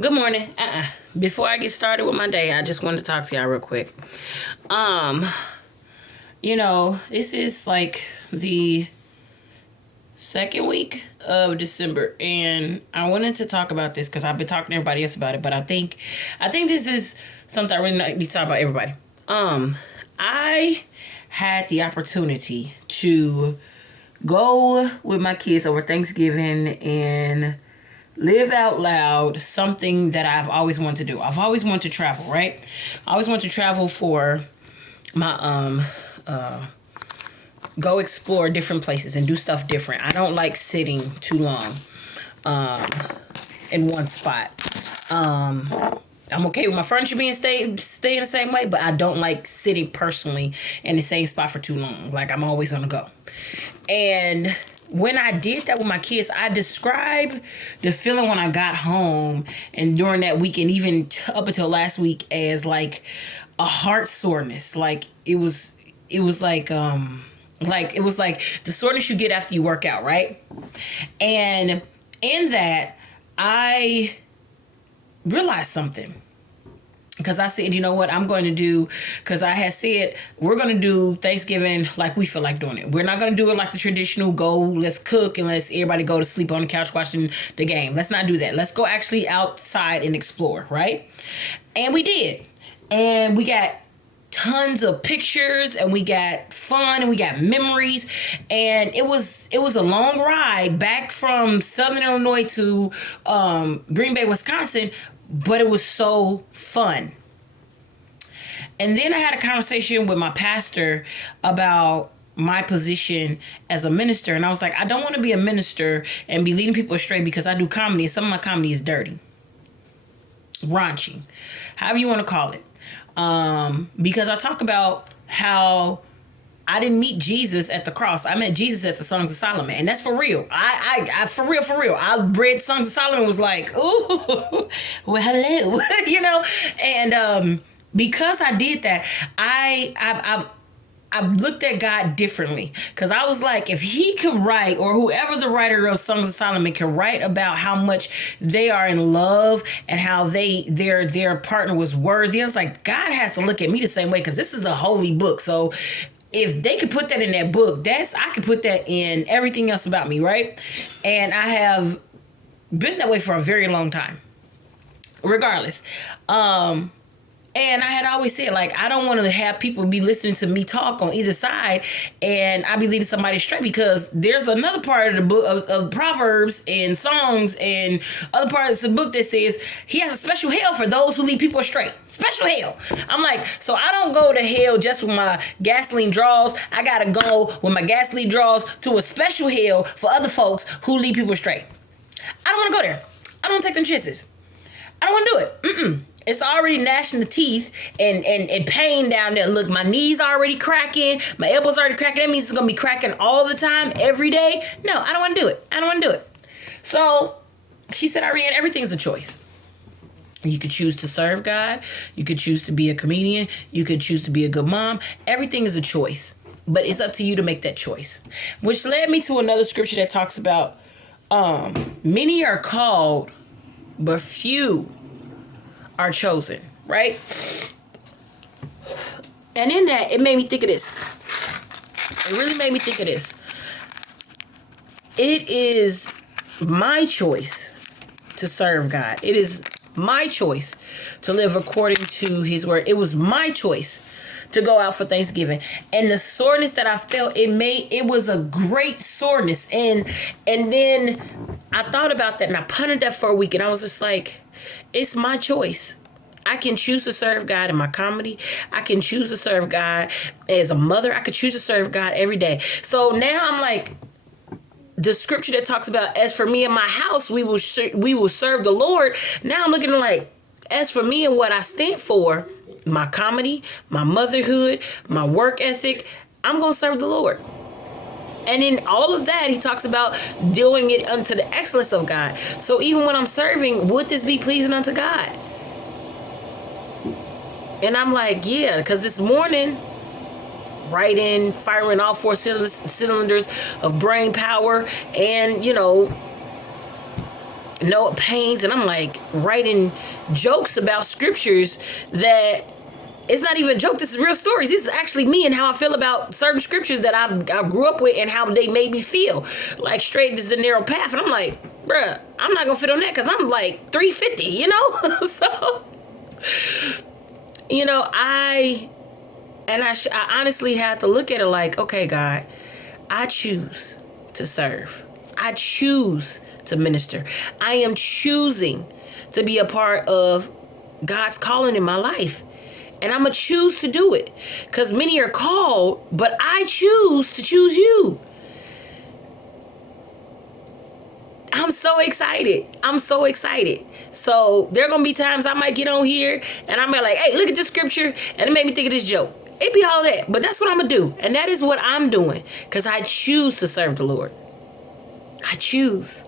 Good morning. Before I get started with my day, I just wanted to talk to y'all real quick. This is like the second week of December, and I wanted to talk about this because I've been talking to everybody else about it, but I think this is something I really need to talk about everybody. I had the opportunity to go with my kids over Thanksgiving and live out loud something that I've always wanted to do. I've always wanted to travel, right? I always wanted to travel for my go explore different places and do stuff different. I don't like sitting too long in one spot. I'm okay with my furniture being staying the same way, but I don't like sitting personally in the same spot for too long. Like, I'm always on the go. And when I did that with my kids, I described the feeling when I got home and during that week and even up until last week as like a heart soreness. Like it was like the soreness you get after you work out, right? And in that, I realized something. Because I said, you know what, I'm going to do, because I had said, we're going to do Thanksgiving like we feel like doing it. We're not going to do it like the traditional let's cook and let's everybody go to sleep on the couch watching the game. Let's not do that. Let's go actually outside and explore, right? And we did. And we got tons of pictures and we got fun and we got memories. And it was a long ride back from Southern Illinois to Green Bay, Wisconsin. But it was so fun. And then I had a conversation with my pastor about my position as a minister. And I was like, I don't want to be a minister and be leading people astray because I do comedy. And some of my comedy is dirty, raunchy, however you want to call it. Because I talk about how I didn't meet Jesus at the cross. I met Jesus at the Songs of Solomon. And that's for real. I for real. I read Songs of Solomon and was like, ooh, well, hello. And because I did that, I looked at God differently. Because I was like, if he could write, or whoever the writer of Songs of Solomon can write about how much they are in love and how their partner was worthy, I was like, God has to look at me the same way because this is a holy book. So if they could put that in that book, I could put that in everything else about me, right? And I have been that way for a very long time. Regardless. And I had always said, like, I don't want to have people be listening to me talk on either side and I be leading somebody straight, because there's another part of the book of Proverbs and Songs and other parts of the book that says he has a special hell for those who lead people astray. Special hell. I'm like, so I don't go to hell just with my gasoline draws. I got to go with my gasoline draws to a special hell for other folks who lead people astray. I don't want to go there. I don't take them chances. I don't want to do it. It's already gnashing the teeth and pain down there. Look, my knees already cracking. My elbows already cracking. That means it's going to be cracking all the time, every day. No, I don't want to do it. I don't want to do it. So she said, Ariane, everything's a choice. You could choose to serve God. You could choose to be a comedian. You could choose to be a good mom. Everything is a choice. But it's up to you to make that choice. Which led me to another scripture that talks about many are called, but few are chosen, right? And in that, it made me think of this. It really made me think of this. It is my choice to serve God. It is my choice to live according to his word. It was my choice to go out for Thanksgiving. And the soreness that I felt, it was a great soreness. And then I thought about that and I pondered that for a week and I was just like, it's my choice. I can choose to serve God in my comedy. I can choose to serve God as a mother. I could choose to serve God every day. So now I'm like, the scripture that talks about, as for me and my house, we will serve the Lord. Now I'm looking like, as for me and what I stand for, my comedy, my motherhood, my work ethic, I'm going to serve the Lord. And in all of that, he talks about doing it unto the excellence of God. So even when I'm serving, would this be pleasing unto God? And I'm like, yeah, because this morning, writing, firing all four cylinders of brain power and, no pains, and I'm like writing jokes about scriptures that it's not even a joke. This is real stories. This is actually me and how I feel about certain scriptures that I grew up with and how they made me feel. Like straight is the narrow path. And I'm like, bruh, I'm not going to fit on that because I'm like 350, you know? So, you know, I honestly had to look at it like, okay, God, I choose to serve. I choose to minister. I am choosing to be a part of God's calling in my life. And I'm going to choose to do it. Because many are called, but I choose to choose you. I'm so excited. I'm so excited. So there are going to be times I might get on here and I'm like, hey, look at this scripture. And it made me think of this joke. It be all that. But that's what I'm going to do. And that is what I'm doing. Because I choose to serve the Lord. I choose.